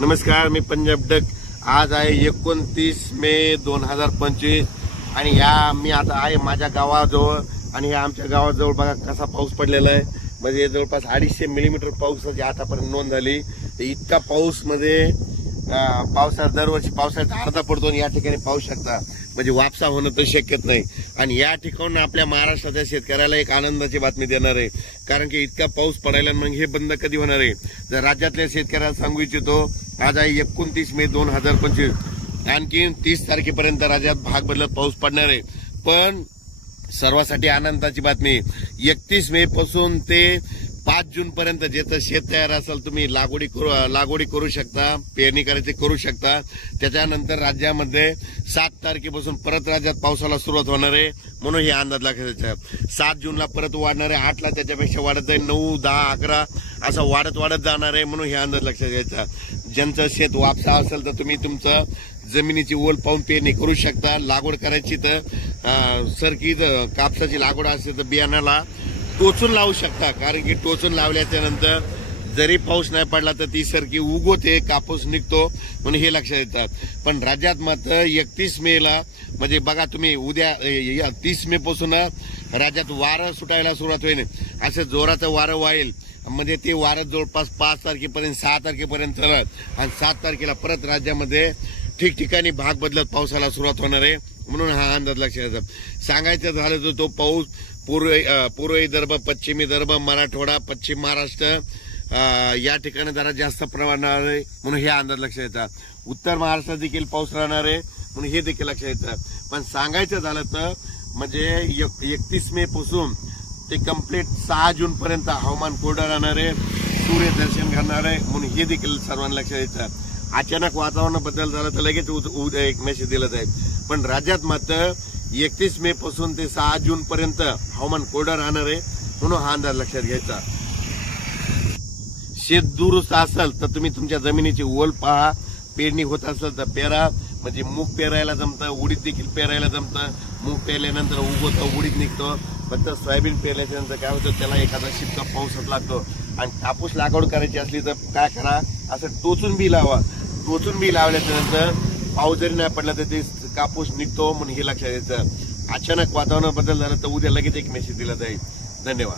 नमस्कार, मी पंजाब डक। आज आहे 29 मे 2025 आणि मी आता आहे माझ्या गावाजवळ आणि आमच्या गावाजवळ बघा कसा पाऊस पडलेला आहे। म्हणजे जवळपास 250 मिलीमीटर पावसाची आतापर्यंत नोंद झाली। इतका पाऊस मध्ये पावसाळ्यात दरवर्षी पावसाळ्याचा अर्धा पडतो आणि या ठिकाणी पाहू शकता म्हणजे वापसा होणं तर शक्यच नाही। आणि या ठिकाणी आपल्या महाराष्ट्राच्या शेतकऱ्याला एक आनंदाची बातमी देणार आहे, कारण की इतका पाऊस पडायला मग हे बंद कधी होणार आहे। जर राज्यातल्या शेतकऱ्याला सांगू इच्छितो, आज आहे 29 मे 2025, आणखी 30 तारखेपर्यंत राज्यात भाग बदलत पाऊस पडणार आहे। पण सर्वांसाठी आनंदाची बातमी, 31 मे पासून ते 5 जून पर्यंत ज्याचं शेत तयार असेल तुम्ही लागवडी करू शकता, पेरणी करायची करू शकता। त्याच्यानंतर राज्यामध्ये 7 तारखेपासून परत राज्यात पावसाला सुरुवात होणार आहे, म्हणून हे अंदाज लागायचा। 7 जूनला परत वाढणार आहे, 8ला त्याच्यापेक्षा वाढत जाईल, 9, 10, 11 असं वाढत जाणार आहे, म्हणून हे अंदाज लक्षात घ्यायचा। ज्यांचं शेत वापसा असेल तर तुम्ही तुमचं जमिनीची ओल पाहून पेरणी करू शकता। लागवड करायची तर सरकी कापसाची लागवड असेल तर बियाणाला टोचून लावू शकता, कारण की टोचून लावल्याच्या नंतर जरी पाऊस नाही पडला तर ती सरकी उगवते, कापूस निघतो, म्हणून हे लक्षात येतात। पण राज्यात मात्र 31 मेला म्हणजे बघा तुम्ही उद्या 30 मे पासून राज्यात वारं सुटायला सुरुवात होईल। असं जोराचं वारं वाईल, म्हणजे ते वारं जवळपास 5 तारखेपर्यंत 6 तारखेपर्यंत चालत आणि 7 तारखेला परत राज्यामध्ये ठिकठिकाणी भाग बदलत पावसाला सुरुवात होणार आहे, म्हणून हा अंदाज लक्षात येतो। सांगायचं झालं तर तो पाऊस पूर्व विदर्भ, पश्चिम विदर्भ, मराठवाडा, पश्चिम महाराष्ट्र या ठिकाणी जरा जास्त प्रमाणात आहे, म्हणून हे अंदाज लक्षात येतात। उत्तर महाराष्ट्रात देखील पाऊस राहणार आहे, म्हणून हे देखील लक्षात येतं। पण सांगायचं झालं तर म्हणजे 31 मे पासून ते कंप्लीट 6 जून पर्यंत हवामान कोरडं राहणार आहे, सूर्य दर्शन करणार आहे, म्हणून हे देखील सर्वांना लक्षात येतं। अचानक वातावरण बदल झाला तर लगेच उद्या एक मेसेज दिला जाईल, पण राज्यात मात्र 31 मे पासून ते 6 जून पर्यंत हवामान कोरडं राहणार आहे, म्हणून हा अंदाज लक्षात घ्यायचा। शेत दुरुस्त असेल तर तुम्ही तुमच्या जमिनीची ओल पहा, पेरणी होत असेल तर पेरा, म्हणजे मूग पेरायला जमतं, उडीद देखील पेरायला जमतं। मूग पेरल्यानंतर उगवतं, उडीद निघतो, फक्त सोयाबीन पेरल्याच्या नंतर काय होतं, त्याला एखादा शिपका पाऊसच लागतो। आणि कापूस लागवड करायची असली तर काय करा, असं टोचून बी लावा, टोचून बी लावल्याच्या नंतर पाऊस जरी नाही पडला तर ते कापूस निघतो, म्हणून हे लक्षात यायचं। अचानक वातावरण बदल झालं तर उद्या लगेच एक मेसेज दिला जाईल। धन्यवाद।